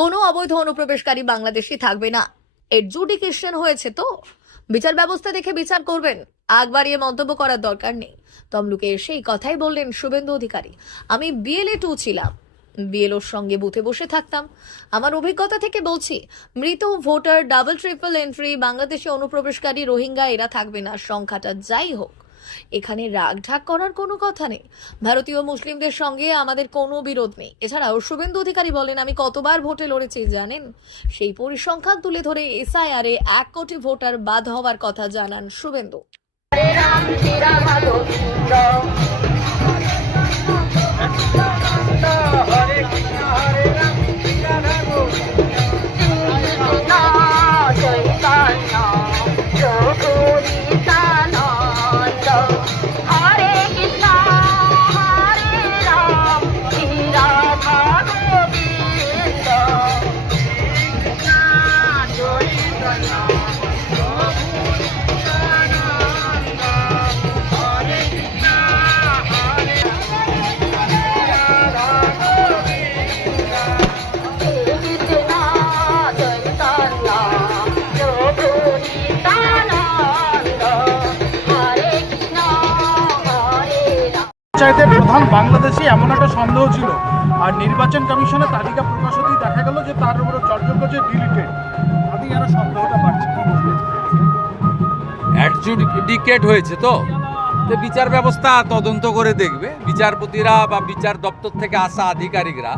কোনো অবৈধ অনুপ্রবেশকারী বাংলাদেশি থাকবে না। এডজুডিকেশন হয়েছে তো, বিচার ব্যবস্থা দেখে বিচার করবেন। আগ বাড়িয়ে মন্তব্য করার দরকার নেই। তমলুকে এসে এই কথাই বললেন শুভেন্দু অধিকারী। আমি বিএলএ 2 ছিলাম, বিএলওর সঙ্গে বুথে বসে থাকতাম। আমার অভিজ্ঞতা থেকে বলছি, মৃত ভোটার, ডাবল ট্রিপল এন্ট্রি, বাংলাদেশে অনুপ্রবেশকারী, রোহিঙ্গা এরা থাকবে না, সংখ্যাটা যাই হোক। এখানে রাগ ঢাক করার কোনো কথা নেই। ভারতীয় মুসলিমদের সঙ্গে আমাদের কোনো বিরোধ নেই। এছাড়াও শুভেন্দু অধিকারী বলেন, আমি কতবার ভোটে লড়েছি জানেন? সেই পরিসংখ্যান তুলে ধরে এসআইআর এ 1 কোটি ভোটার বাদ হওয়ার কথা জানান শুভেন্দু। পঞ্চায়েতের প্রধান বাংলাদেশি এমন একটা সন্দেহ ছিল, আর নির্বাচন কমিশনের তালিকা প্রকাশ হতেই দেখা গেল যে তার উপরে চর্যজ্ঞ যে ডিলিটেড, তাতেই আরো সন্দেহটা বাড়ছে। অ্যাডজুডিকেট হয়েছে তো বিচার ব্যবস্থা তদন্ত করে দেখবে। বিচারপতিরা বা বিচার দপ্তর থেকে আসা আধিকারিকরা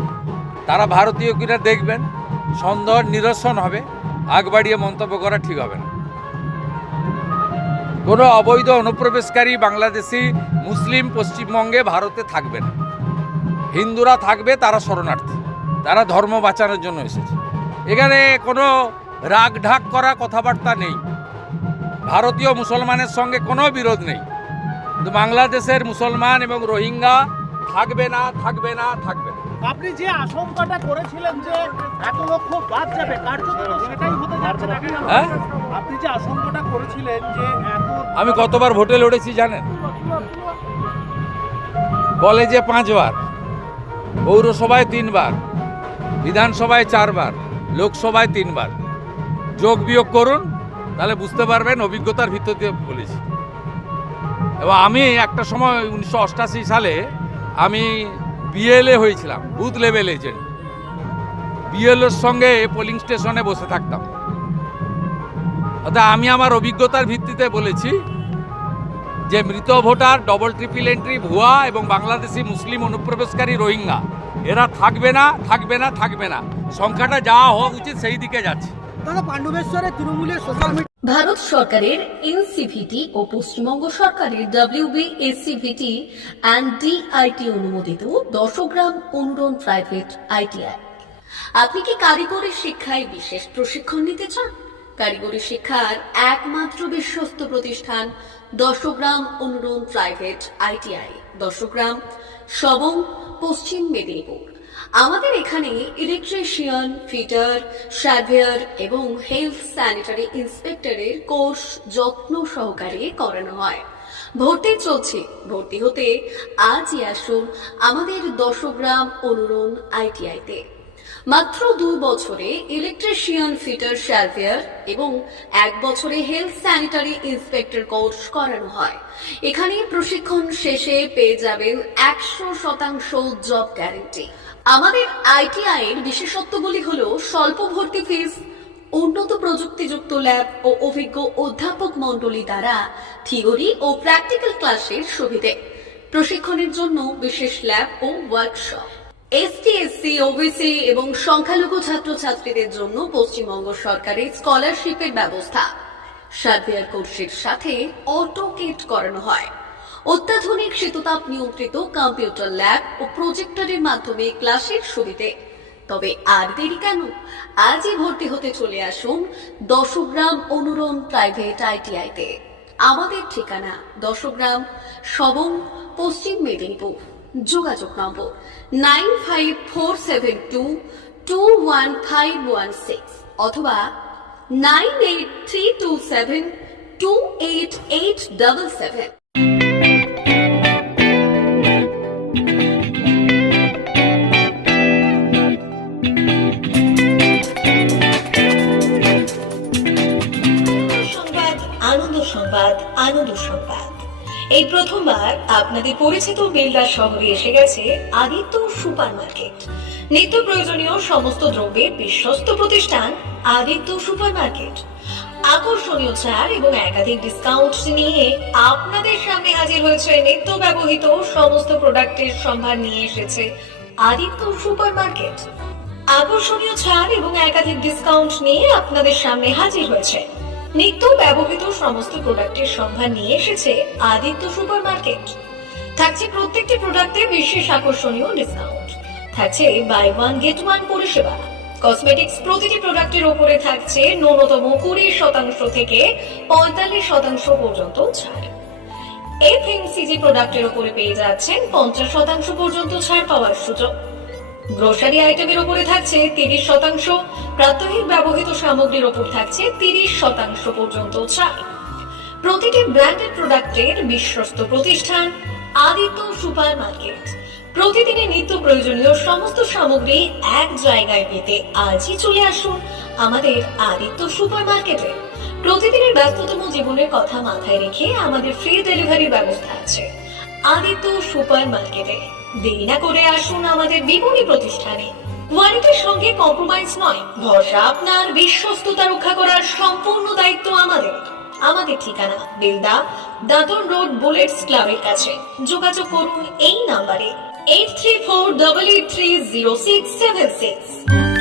তারা ভারতীয় কিনা দেখবেন, সন্দেহ নিরসন হবে। আগ বাড়িয়ে মন্তব্য করা ঠিক হবে না। কোনো অবৈধ অনুপ্রবেশকারী বাংলাদেশি মুসলিম পশ্চিমবঙ্গে ভারতে থাকবে না। হিন্দুরা থাকবে, তারা শরণার্থী, তারা ধর্ম বাঁচানোর জন্য এসেছে। এখানে কোনো রাগ ঢাক করা কথাবার্তা নেই। ভারতীয় মুসলমানের সঙ্গে কোনো বিরোধ নেই, কিন্তু বাংলাদেশের মুসলমান এবং রোহিঙ্গা থাকবে না, থাকবে না, থাকবে না। আপনি যে আশঙ্কাটা করেছিলেন যে এত লক্ষ বাদ যাবে, কার্যত সেটাই হতে যাচ্ছে না। হ্যাঁ, আপনি যে আশঙ্কাটা করেছিলেন যে আমি কতবার ভোটে লড়েছি জানেন? কলেজে 5 বার, পৌরসভায় 3 বার, বিধানসভায় 4 বার, লোকসভায় 3 বার। যোগ বিয়োগ করুন, তাহলে বুঝতে পারবেন অভিজ্ঞতার ভিত্তিতে বলেছি। এবং আমি একটা সময় 1988 সালে আমি বিএলএ হয়েছিলাম, বুথ লেভেল এজেন্ট। বিএলওর সঙ্গে পোলিং স্টেশনে বসে থাকতাম। অর্থাৎ আমি আমার অভিজ্ঞতার ভিত্তিতে বলেছি যে মৃত ভোটার, ডবল ট্রিপল এন্ট্রি, ভুয়া এবং বাংলাদেশি মুসলিম অনুপ্রবেশকারী, রোহিঙ্গা এরা থাকবে না, থাকবে না, থাকবে না। সংখ্যাটা যা হওয়া উচিত সেই দিকে যাচ্ছে। ভারত সরকারের এনসিভিটি ও পশ্চিমবঙ্গ সরকারের WBSCVT অ্যান্ড DIT অনুমোদিত 10 গ্রাম অনুরণ প্রাইভেট ITI। আপনি কি কারিগরি শিক্ষায় বিশেষ প্রশিক্ষণ নিতে চান? কারিগরি শিক্ষার একমাত্র বিশ্বস্ত প্রতিষ্ঠান 10 গ্রাম অনুরণ প্রাইভেট ITI, 10 গ্রাম, সবং, পশ্চিম মেদিনীপুর। আমাদের এখানে ইলেকট্রিশিয়ান, ফিটার, সার্ভেয়ার এবং হেলথ স্যানিটারি ইন্সপেক্টরের কোর্স যত্ন সহকারে করানো হয়। ভর্তি চলছে। ভর্তি হতে আজই আসুন আমাদের 10 গ্রাম অনুরণ ITI-তে। মাত্র 2 বছরে ইলেকট্রিশিয়ান, ফিটার, সার্ভেয়ার এবং 1 বছরে হেলথ স্যানিটারি ইন্সপেক্টর কোর্স করানো হয়। এখানে প্রশিক্ষণ শেষে পেয়ে যাবেন 100% জব গ্যারান্টি। আমাদের ITI এর বিশেষত্বগুলি হলো স্বল্প ভর্তি ফিস, উন্নত প্রযুক্তিযুক্ত ল্যাব ও অভিজ্ঞ অধ্যাপক মণ্ডলী দ্বারা থিওরি ও প্র্যাকটিক্যাল ক্লাসের সুবিধে, প্রশিক্ষণের জন্য বিশেষ ল্যাব ও ওয়ার্কশপ, ST, SC, OBC এবং সংখ্যালঘু ছাত্রছাত্রীদের জন্য পশ্চিমবঙ্গ সরকারের স্কলারশিপের ব্যবস্থা। সার্ভেয়ার কোর্সের সাথে অটোকেট করানো হয়। অত্যাধুনিক শীততাপ নিয়ন্ত্রিত কম্পিউটার ল্যাব ও প্রজেক্টরের মাধ্যমে ক্লাসের সুবিধে। তবে আর দেরি কেন? আজই ভর্তি হতে চলে আসুন 10 গ্রাম অনুরণ প্রাইভেট ITI-তে। আমাদের ঠিকানা 10 গ্রাম, সবং, পশ্চিম মেদিনীপুর। যোগাযোগ নম্বর 9547221516 অথবা 9832728877। আনন্দ সংবাদ। এই প্রথমবার আপনাদের পরিচিত বেলদা শহরে এসে গেছে আদিত্য সুপার মার্কেট। নিত্য প্রয়োজনীয় সমস্ত দ্রব্যের বিশ্বস্ত প্রতিষ্ঠান আদিত্য সুপার মার্কেট। আকর্ষণীয় ছাড় এবং একাধিক ডিসকাউন্ট নিয়ে আপনাদের সামনে হাজির হয়েছে। নিত্য ব্যবহৃত সমস্ত প্রোডাক্টের সম্ভার নিয়ে এসেছে আদিত্য সুপার মার্কেট। আকর্ষণীয় ছাড় এবং একাধিক ডিসকাউন্ট নিয়ে আপনাদের সামনে হাজির হয়েছে। নিত্য ব্যবহৃত সমস্ত প্রোডাক্টের সম্ভার নিয়ে এসেছে আদিত্য সুপার মার্কেট। থাকছে প্রত্যেকটি প্রোডাক্টে বিশেষ আকর্ষণীয় ডিসকাউন্ট। থাকছে বাই ওয়ান গেট ওয়ান পরিষেবা। কসমেটিক্স প্রতিটি প্রোডাক্টের উপরে থাকছে ন্যূনতম 20% থেকে 45% পর্যন্ত ছাড়। এফএমসিজি প্রোডাক্টের উপরে পেয়ে যাচ্ছেন 50% পর্যন্ত ছাড় পাওয়ার সুযোগ। গ্রোসারি আইটেমের উপরে থাকছে 30%, প্রাত্যহিক ব্যবহৃত সামগ্রীর উপর থাকছে 30% পর্যন্ত ছাড়। প্রতিটি ব্র্যান্ডেড প্রোডাক্টের বিশ্বস্ত প্রতিষ্ঠান আদিত্য সুপার মার্কেট। প্রতিদিনের নিত্য প্রয়োজনীয় সমস্ত সামগ্রী এক জায়গায় পেতে আজই চলে আসুন আমাদের আদিত্য সুপার মার্কেটে। প্রতিদিনের ব্যস্ততম জীবনের কথা মাথায় রেখে আমাদের ফ্রি ডেলিভারির ব্যবস্থা আছে আদিত্য সুপার মার্কেটে। দেরি না করে আসুন আমাদের বিপণী প্রতিষ্ঠানে। কোয়ালিটির সঙ্গে কম্প্রোমাইজ নয়, ভরসা আপনার, বিশ্বস্ততা রক্ষা করার সম্পূর্ণ দায়িত্ব আমাদের। আমাদের ঠিকানা বেলদা, দাদন রোড, বুলেটস ক্লাবের কাছে। যোগাযোগ করুন এই নাম্বারে 8348830676।